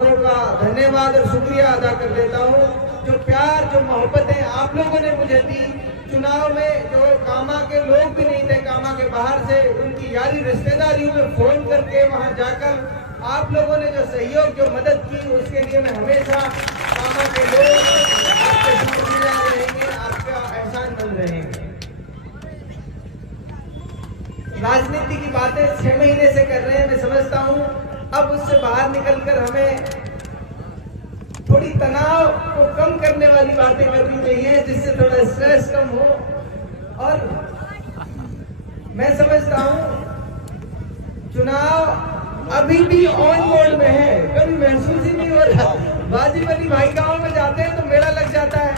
का धन्यवाद और शुक्रिया अदा कर देता हूँ। जो प्यार, जो मोहब्बतें आप लोगों ने मुझे दी, चुनाव में जो कामा के लोग भी नहीं थे, कामा के बाहर से उनकी यारी रिश्तेदारियों में फोन करके वहां जाकर आप लोगों ने जो सहयोग, जो मदद की, उसके लिए मैं हमेशा कामा के लोग आपके शुक्रिया रहेंगे, आपका एहसान बन रहेंगे। राजनीति की बातें 6 महीने से कर रहे हैं, मैं समझता हूँ अब उससे बाहर निकलकर हमें थोड़ी तनाव को कम करने वाली बातें करनी चाहिए, जिससे थोड़ा स्ट्रेस कम हो। और मैं समझता हूं चुनाव अभी भी ऑन बोर्ड में है, कभी महसूस ही नहीं हो रहा। बाजी वाली भाई गांव में जाते हैं तो मेला लग जाता है,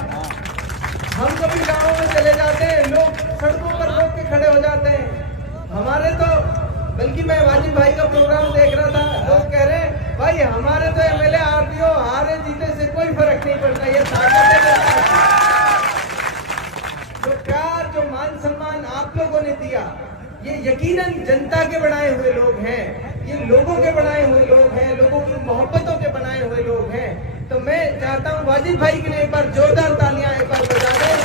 हम कभी गांवों में चले जाते हैं, लोग सड़कों पर रोक के खड़े हो जाते हैं। हमारे तो, बल्कि मैं वाजिब भाई का प्रोग्राम देख रहा था, लोग कह रहे हैं भाई हमारे तो एमएलए आरटीओ हारे जीते से कोई फर्क नहीं पड़ता, ये ताकत है। जो प्यार, जो मान सम्मान आप लोगों ने दिया, ये यकीनन जनता के बनाए हुए लोग हैं, ये लोगों के बनाए हुए लोग हैं, लोगों की मोहब्बतों के बनाए हुए लोग हैं। तो मैं चाहता हूँ वाजिब भाई के लिए एक बार जोरदार तालियां एक बार बजा दें।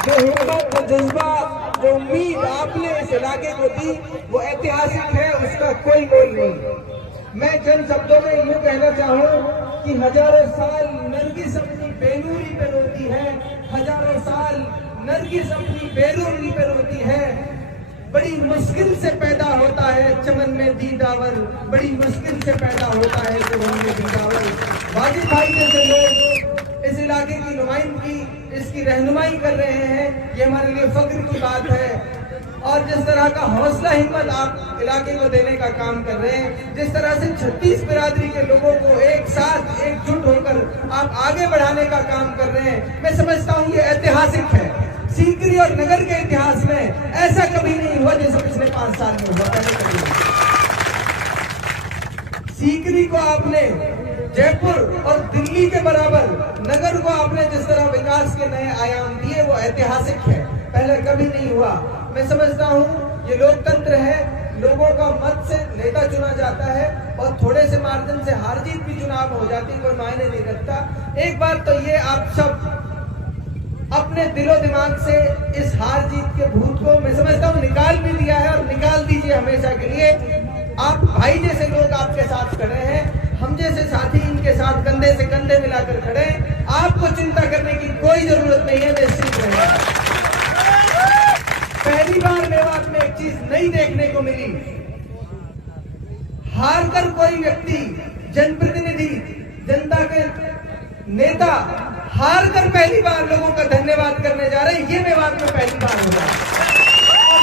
जो हिम्मत, जो जज्बा, जो उम्मीद आपने इस इलाके को दी, वो ऐतिहासिक है, उसका कोई मोल नहीं। मैं चंद शब्दों में यूँ कहना चाहूँ कि हजारों साल नरगिस अपनी बेनूरी पे रोती है, हजारों साल नरगिस अपनी बेनूरी पे रोती है। बड़ी मुश्किल से पैदा होता है चमन में दीदावर, बड़ी मुश्किल से पैदा होता है चमन में दीदावर। वाजिब भाई जैसे लोग इस इलाके की नुमाइंदगी, इसकी रहनुमाई कर रहे हैं, ये हमारे लिए फख्र की बात है। और जिस तरह का हौसला हिम्मत आप इलाके को देने का काम कर रहे हैं, जिस तरह से 36 बिरादरी के लोगों को एक साथ एकजुट होकर आप आगे बढ़ाने का काम कर रहे हैं, मैं समझता हूँ ये ऐतिहासिक है। सीकरी और नगर के इतिहास में ऐसा कभी नहीं हुआ जैसे पिछले 5 साल में हुआ। सीकरी को आपने जयपुर और दिल्ली के बराबर, नगर को आपने जिस तरह विकास के नए आयाम दिए, वो ऐतिहासिक है, पहले कभी नहीं हुआ। मैं समझता हूँ ये लोकतंत्र है, लोगों का मत से नेता चुना जाता है और थोड़े से मार्जिन से हार जीत भी चुनाव हो जाती है, कोई मायने नहीं रखता। एक बार तो ये आप सब अपने दिलो दिमाग से इस हार जीत के भूत को, मैं समझता हूँ, निकाल भी दिया है और निकाल दीजिए हमेशा के लिए। आप भाई जैसे लोग आपके साथ खड़े हैं, हम जैसे साथी इनके साथ कंधे से कंधे मिलाकर खड़े हैं। आपको चिंता करने की कोई जरूरत नहीं है, निश्चित रहिए। पहली बार मेवात में एक चीज नई देखने को मिली, हार कर कोई व्यक्ति, जनप्रतिनिधि, जनता के नेता हार कर पहली बार लोगों का धन्यवाद करने जा रहे हैं, ये मेवात में पहली बार हो रहा है। और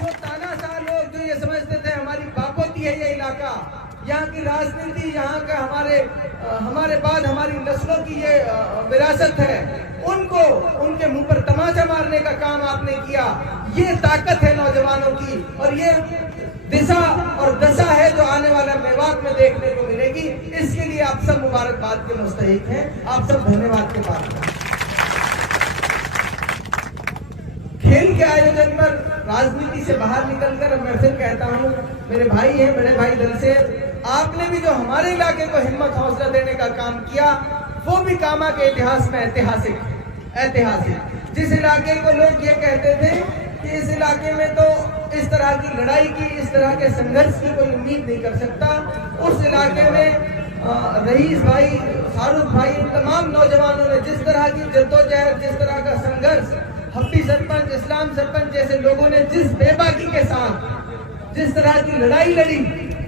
जो तानाशाह लोग जो ये समझते थे हमारी बापोती है ये इलाका, यहाँ की राजनीति, यहाँ का हमारे बाद हमारी नस्लों की ये विरासत है, उनको उनके मुंह पर तमाचा मारने का काम आपने किया। ये ताकत है नौजवानों की और ये दिशा और दशा है जो आने वाला मेवात में देखने को मिलेगी। इसके लिए आप सब मुबारकबाद के मुस्तहिक हैं, आप सब धन्यवाद के पात्र हैं। खेल के आयोजन पर राजनीति से बाहर निकलकर मैं फिर कहता हूँ, मेरे भाई हैं, बड़े भाई दल से आपने भी जो हमारे इलाके को हिम्मत हौसला देने का काम किया, वो भी कामा के इतिहास में ऐतिहासिक। जिस इलाके को लोग ये कहते थे कि इस इलाके में तो इस तरह की लड़ाई की, इस तरह के संघर्ष की कोई उम्मीद नहीं कर सकता, उस इलाके में रईस भाई, फारूक भाई, तमाम नौजवानों ने जिस तरह की जद्दोजहद, जिस तरह का संघर्ष, हब्बी सरपंच, इस्लाम सरपंच जैसे लोगों ने जिस बेबाकी के साथ जिस तरह की लड़ाई लड़ी,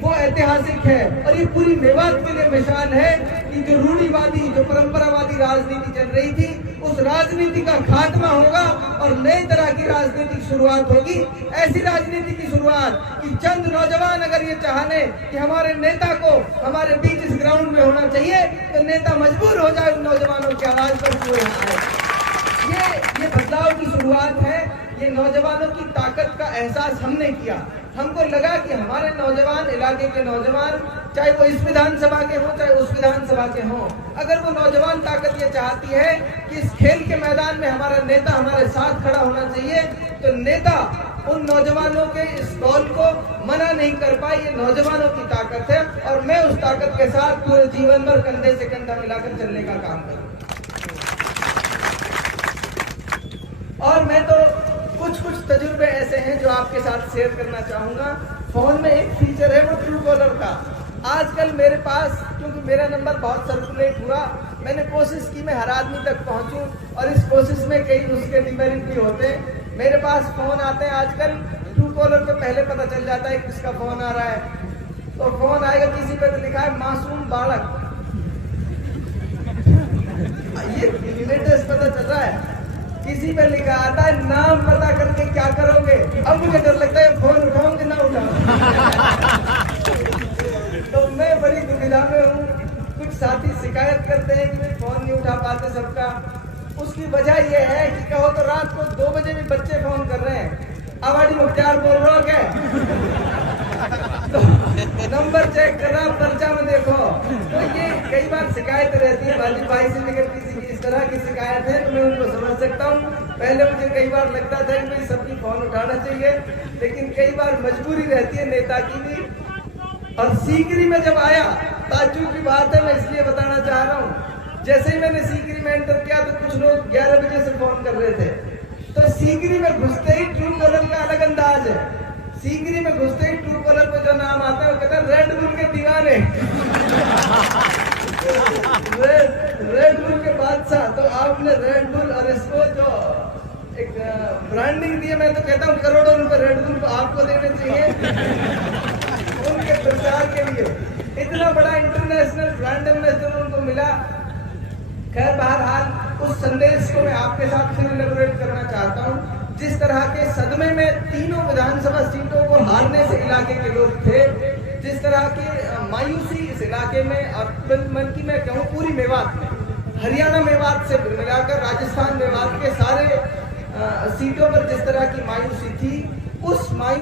वो ऐतिहासिक है। और ये पूरी मेवात के लिए मिसाल है कि जो रूढ़िवादी, जो परंपरावादी राजनीति चल रही थी, उस राजनीति का खात्मा होगा और नई तरह की राजनीति की शुरुआत होगी। ऐसी राजनीति की शुरुआत कि चंद नौजवान अगर ये चाहने कि हमारे नेता को हमारे बीच इस ग्राउंड में होना चाहिए, तो नेता मजबूर हो जाए उन नौजवानों की आवाज पर वो यहाँ आए। ये बदलाव की शुरुआत है। ये नौजवानों की ताकत का एहसास हमने किया। हमको लगा कि हमारे नौजवान, इलाके के नौजवान, चाहे वो इस विधानसभा के हों चाहे उस विधानसभा के हों, अगर वो नौजवान ताकत ये चाहती है कि इस खेल के मैदान में हमारा नेता हमारे साथ खड़ा होना चाहिए, तो नेता उन नौजवानों के इस दौल को मना नहीं कर पाई। ये नौजवानों की ताकत है और मैं उस ताकत के साथ पूरे जीवन भर कंधे से कंधा मिलाकर चलने का काम करूँ। और मैं तो कुछ तजुर्बे ऐसे हैं जो आपके साथ शेयर करना चाहूंगा। फोन में एक फीचर है वो ट्रू कॉलर का। आजकल मेरे पास, क्योंकि मेरा नंबर बहुत सर्कुलेट हुआ, मैंने कोशिश की मैं हर आदमी तक पहुंचूं और इस कोशिश में कई उसके डिमेरिट भी होते हैं। मेरे पास फोन आते हैं आजकल, ट्रू कॉलर पे पहले पता चल जाता है किसका फोन आ रहा है। तो फोन आएगा, किसी पे तो लिखा है मासूम बालक, ये लेटेस्ट पता चल रहा है। किसी पे लिखा आता है नाम पता करके क्या करोगे। अब मुझे डर लगता है फोन उठाऊं कि ना उठाऊं। तो मैं बड़ी दुविधा में हूँ। कुछ साथी शिकायत करते हैं कि फोन नहीं उठा पाते सबका। उसकी वजह यह है कि कहो तो रात को 2 बजे भी बच्चे फोन कर रहे हैं, आवाडी मुख्तार बोल रहा हो क्या, तो नंबर चेक कर रहा, पर्चा में देखो। तो ये कई बार शिकायत रहती है भाई से लेकर किसी की इस तरह की शिकायत है तो मैं उनको समझ सकता हूँ। पहले मुझे कई बार लगता था कि भाई सबकी फोन उठाना चाहिए, लेकिन कई बार मजबूरी रहती है नेता की भी। और सीकरी में जब आया, ताज्जुब की बात है, मैं इसलिए बताना चाह रहा हूँ, जैसे ही मैंने सीकरी में एंटर किया तो कुछ लोग 11 बजे से फोन कर रहे थे। तो सीकरी में घुसते ही ट्रू कॉलर का अलग अंदाज है। सीकरी में घुसते ही ट्रू कॉलर पे जो नाम आता है वो कहता है रेड बुल के दीवाने, रेड बुल के बादशाह। तो आपने रेड बुल और इसको जो एक ब्रांडिंग दी है, मैं तो कहता हूँ करोड़ों रुपए रेड बुल को आपको देने चाहिए उनके प्रचार के लिए। इतना बड़ा इंटरनेशनल ब्रांड एम्बेसडर उनको मिला। खैर बहरहाल उस संदेश को मैं आपके साथ फिर इलेबोरेट करना चाहता हूँ। जिस तरह के सदमे में तीनों विधानसभा सीटों को हारने से इलाके के लोग थे, जिस तरह की मायूसी इस इलाके में, और मन की मैं कहूँ पूरी मेवात में, हरियाणा मेवात से मिलाकर राजस्थान मेवात के सारे सीटों पर जिस तरह की मायूसी थी, उस मायूसी